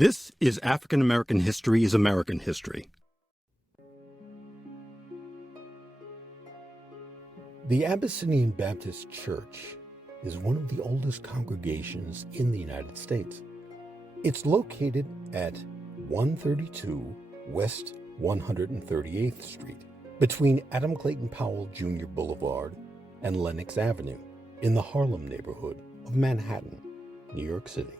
This is African American History is American History. The Abyssinian Baptist Church is one of the oldest congregations in the United States. It's located at 132 West 138th Street, between Adam Clayton Powell Jr. Boulevard and Lenox Avenue, in the Harlem neighborhood of Manhattan, New York City.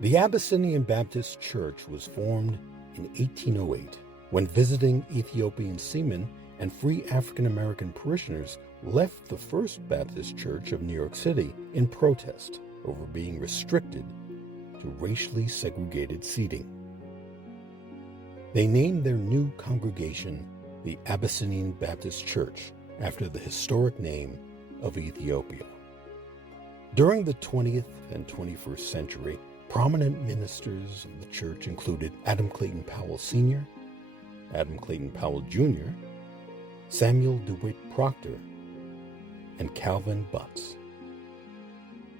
The Abyssinian Baptist Church was formed in 1808 when visiting Ethiopian seamen and free African American parishioners left the First Baptist Church of New York City in protest over being restricted to racially segregated seating. They named their new congregation the Abyssinian Baptist Church after the historic name of Ethiopia. During the 20th and 21st century, prominent ministers of the church included Adam Clayton Powell Sr., Adam Clayton Powell Jr., Samuel DeWitt Proctor, and Calvin Butts.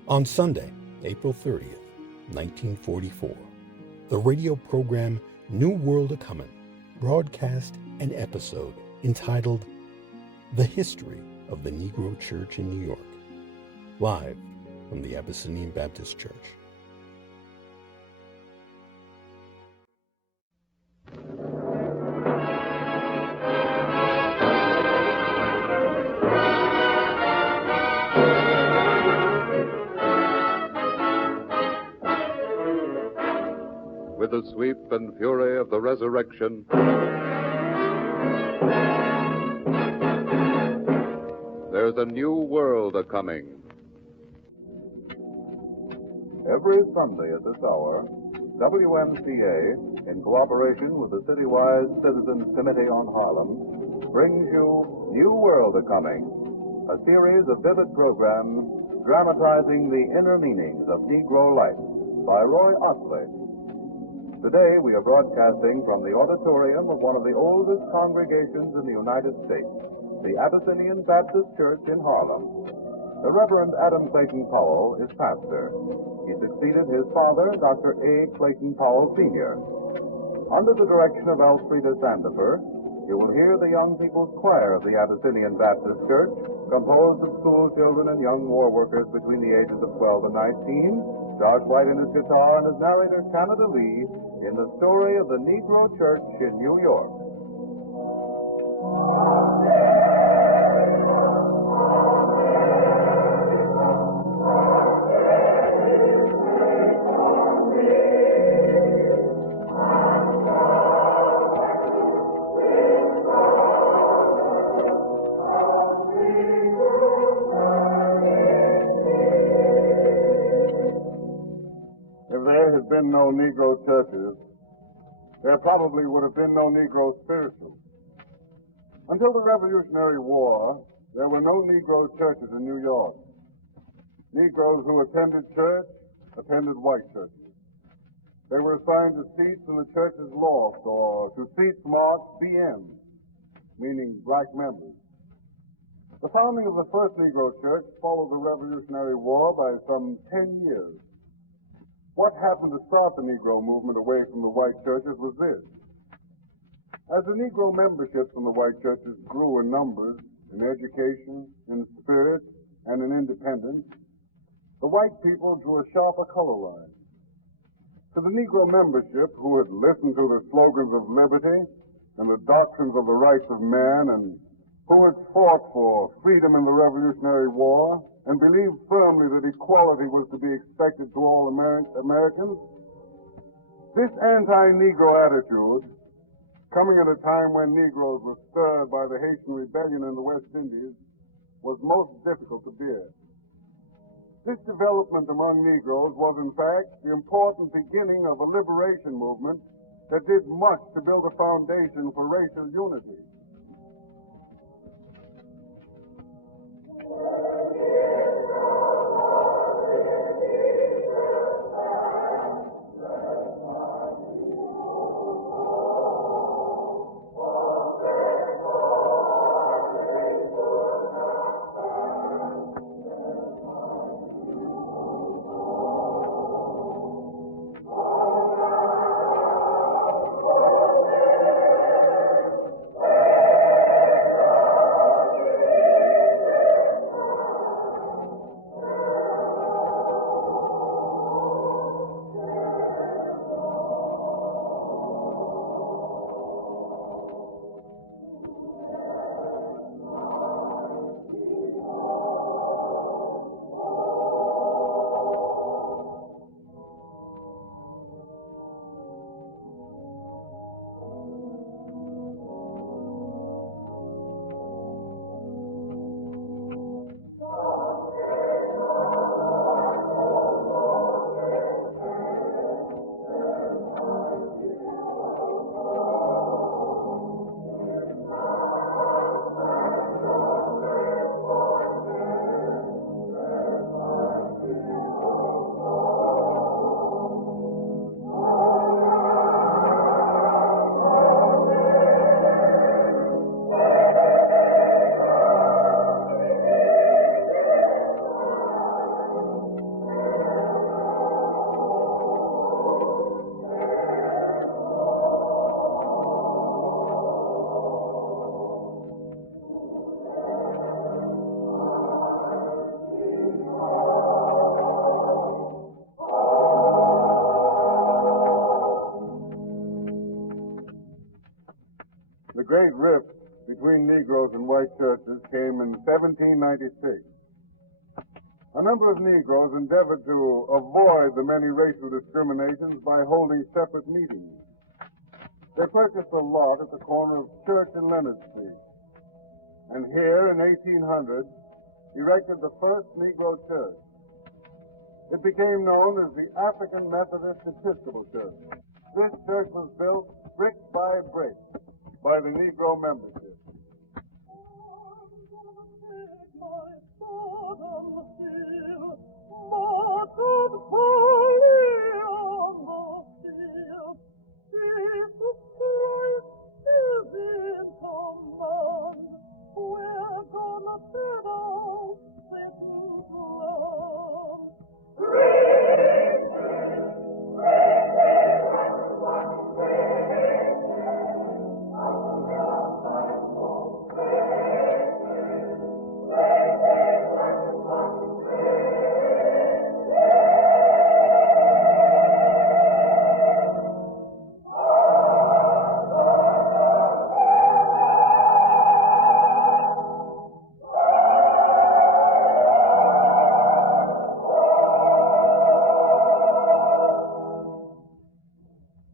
On Sunday, April 30th, 1944, the radio program New World A-Comin' broadcast an episode entitled The History of the Negro Church in New York, live from the Abyssinian Baptist Church. With the sweep and fury of the resurrection, there's a new world a-coming. Every Sunday at this hour, WMCA, in cooperation with the citywide Citizens Committee on Harlem, brings you New World A-Coming, a series of vivid programs dramatizing the inner meanings of Negro life by Roy Otley. Today we are broadcasting from the auditorium of one of the oldest congregations in the United States, the Abyssinian Baptist Church in Harlem. The Reverend Adam Clayton Powell is pastor. He succeeded his father, Dr. A. Clayton Powell Sr. Under the direction of Elfrida Sandifer, you will hear the young people's choir of the Abyssinian Baptist Church, composed of school children and young war workers between the ages of 12 and 19, Josh White in his guitar and his narrator, Canada Lee, in the story of the Negro Church in New York. Been no Negro churches, there probably would have been no Negro spirituals. Until the Revolutionary War, there were no Negro churches in New York. Negroes who attended church attended white churches. They were assigned to seats in the church's loft or to seats marked BM, meaning black members. The founding of the first Negro church followed the Revolutionary War by some 10 years. What happened to start the Negro movement away from the white churches was this. As the Negro memberships in the white churches grew in numbers, in education, in spirit, and in independence, the white people drew a sharper color line. To the Negro membership, who had listened to the slogans of liberty and the doctrines of the rights of man, and who had fought for freedom in the Revolutionary War, and believed firmly that equality was to be expected to all Americans, this anti-Negro attitude, coming at a time when Negroes were stirred by the Haitian Rebellion in the West Indies, was most difficult to bear. This development among Negroes was, in fact, the important beginning of a liberation movement that did much to build a foundation for racial unity. great rift between Negroes and white churches came in 1796. A number of Negroes endeavored to avoid the many racial discriminations by holding separate meetings. They purchased a lot at the corner of Church and Leonard Street, and here in 1800 erected the first Negro church. It became known as the African Methodist Episcopal Church. This church was built brick by brick by the Negro membership.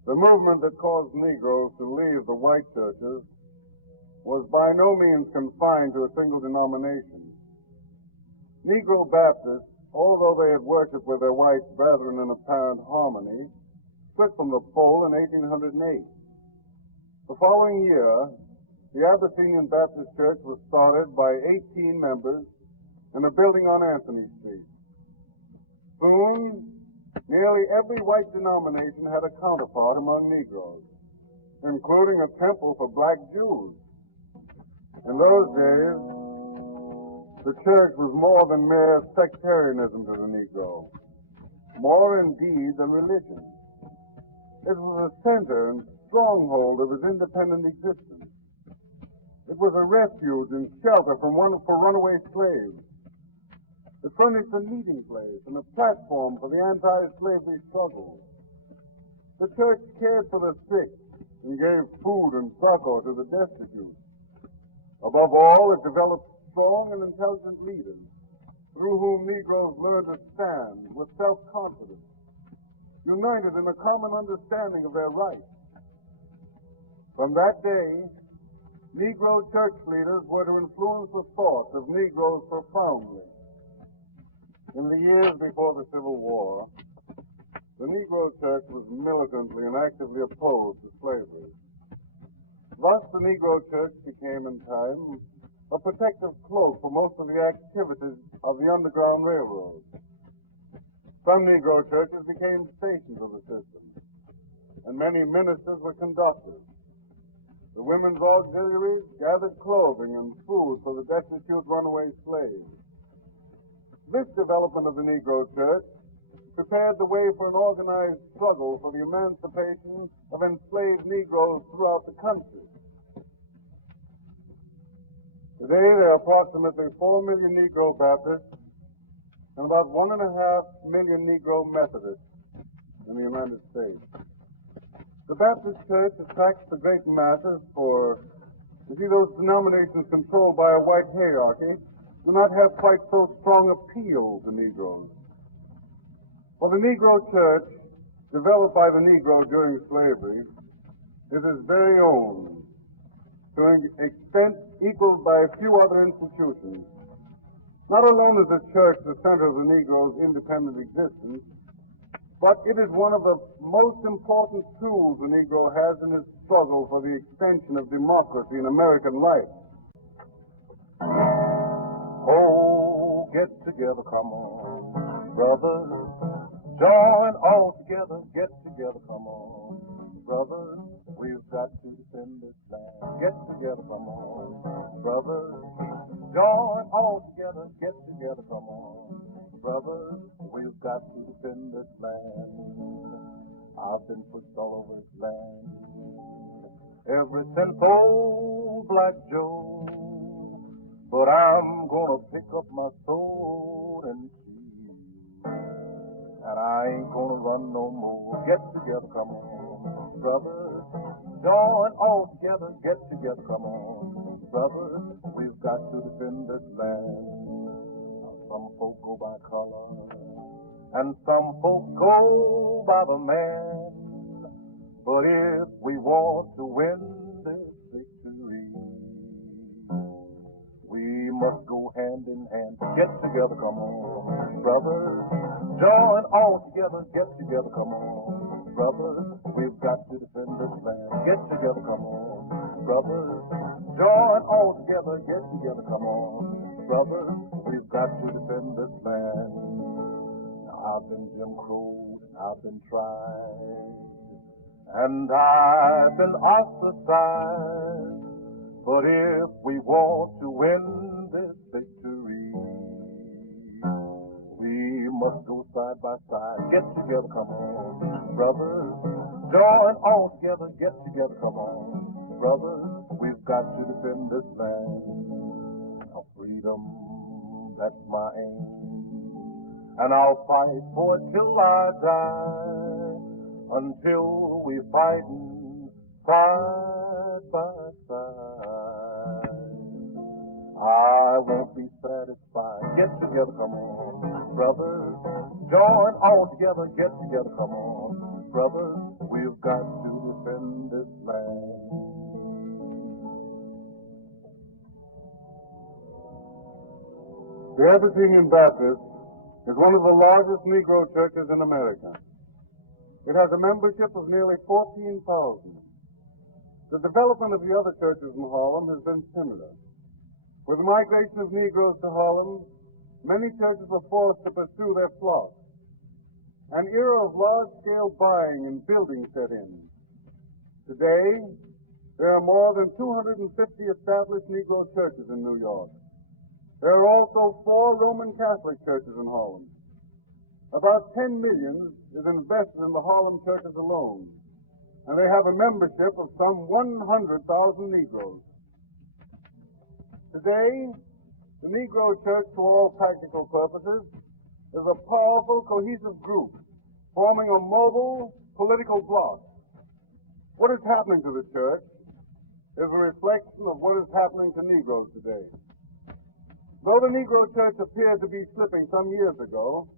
The movement that caused Negroes to leave the white churches was by no means confined to a single denomination. Negro Baptists, although they had worshiped with their white brethren in apparent harmony, split from the fold in 1808. The following year, the Abyssinian Baptist Church was started by 18 members in a building on Anthony Street. Soon, nearly every white denomination had a counterpart among Negroes, including a temple for black Jews. In those days, the church was more than mere sectarianism to the Negro, more indeed than religion. It was a center and stronghold of his independent existence. It was a refuge and shelter for runaway slaves. It furnished a meeting place and a platform for the anti-slavery struggle. The church cared for the sick and gave food and succor to the destitute. Above all, it developed strong and intelligent leaders through whom Negroes learned to stand with self-confidence, united in a common understanding of their rights. From that day, Negro church leaders were to influence the thoughts of Negroes profoundly. In the years before the Civil War, the Negro Church was militantly and actively opposed to slavery. Thus, the Negro Church became, in time, a protective cloak for most of the activities of the Underground Railroad. Some Negro churches became stations of the system, and many ministers were conductors. The women's auxiliaries gathered clothing and food for the destitute runaway slaves. This development of the Negro Church prepared the way for an organized struggle for the emancipation of enslaved Negroes throughout the country. Today, there are approximately 4 million Negro Baptists and about 1.5 million Negro Methodists in the United States. The Baptist Church attracts the great masses for, you see, those denominations controlled by a white hierarchy do not have quite so strong appeal to Negroes. For the Negro Church, developed by the Negro during slavery, is his very own, to an extent equaled by few other institutions. Not alone is the church the center of the Negro's independent existence, but it is one of the most important tools the Negro has in his struggle for the extension of democracy in American life. Oh, get together, come on, brothers. Join all together, get together, come on, brothers. We've got to defend this land. Get together, come on, brothers. Join all together, get together, come on, brothers. We've got to defend this land. I've been pushed all over this land ever since old Black Joe. But I'm gonna pick up my sword and shield, and I ain't gonna run no more. Get together, come on, brothers. join all together, get together, come on. Brothers, we've got to defend this land. Now, some folk go by color, and some folk go by the man. But if we want to win this victory, we must go hand in hand. Get together, come on. Brothers, join all together, get together, come on. Brothers, we've got to defend this land. Get together, come on. Brothers, join all together, get together, come on. Brothers, we've got to defend this land. Now, I've been Jim Crow, I've been tried, and I've been ostracized. But if we want to win this victory, we must go side by side. Get together, come on. Brothers, join all together, get together, come on. Brothers, we've got to defend this land. Now, freedom, that's my aim, and I'll fight for it till I die, until we fight side by side. I won't be satisfied. Get together, come on. Brothers, join all together, get together, come on. Brothers, we've got to defend this land. The Abyssinian Baptist is one of the largest Negro churches in America. It has a membership of nearly 14,000. The development of the other churches in Harlem has been similar. With the migration of Negroes to Harlem, many churches were forced to pursue their flocks. An era of large-scale buying and building set in. Today, there are more than 250 established Negro churches in New York. There are also 4 Roman Catholic churches in Harlem. About $10 million is invested in the Harlem churches alone, and they have a membership of some 100,000 Negroes. Today, the Negro Church, to all practical purposes, is a powerful, cohesive group, forming a mobile political bloc. What is happening to the church is a reflection of what is happening to Negroes today. Though the Negro Church appeared to be slipping some years ago,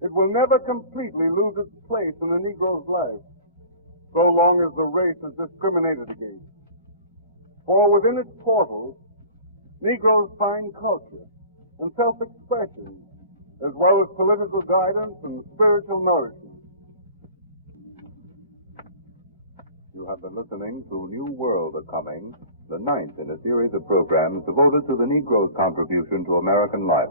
it will never completely lose its place in the Negro's life, so long as the race is discriminated against. For within its portals, Negroes find culture and self-expression, as well as political guidance and spiritual nourishment. You have been listening to New World A-Coming, the 9th in a series of programs devoted to the Negro's contribution to American life.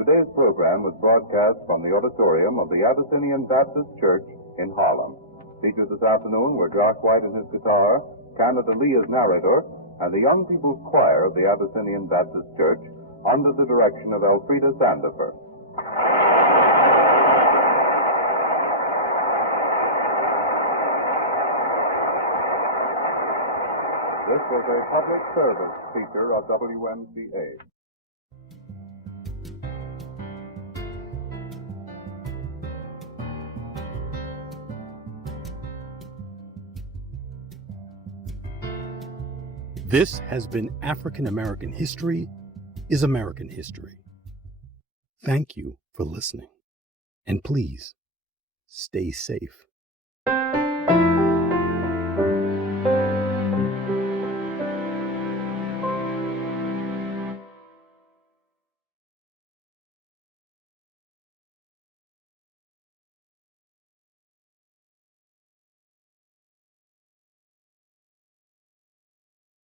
Today's program was broadcast from the auditorium of the Abyssinian Baptist Church in Harlem. Featured this afternoon were Josh White and his guitar, Canada Lee as narrator, and the Young People's Choir of the Abyssinian Baptist Church under the direction of Elfrida Sandifer. This was a public service feature of WMCA. This has been African American History is American History. Thank you for listening. And please, stay safe.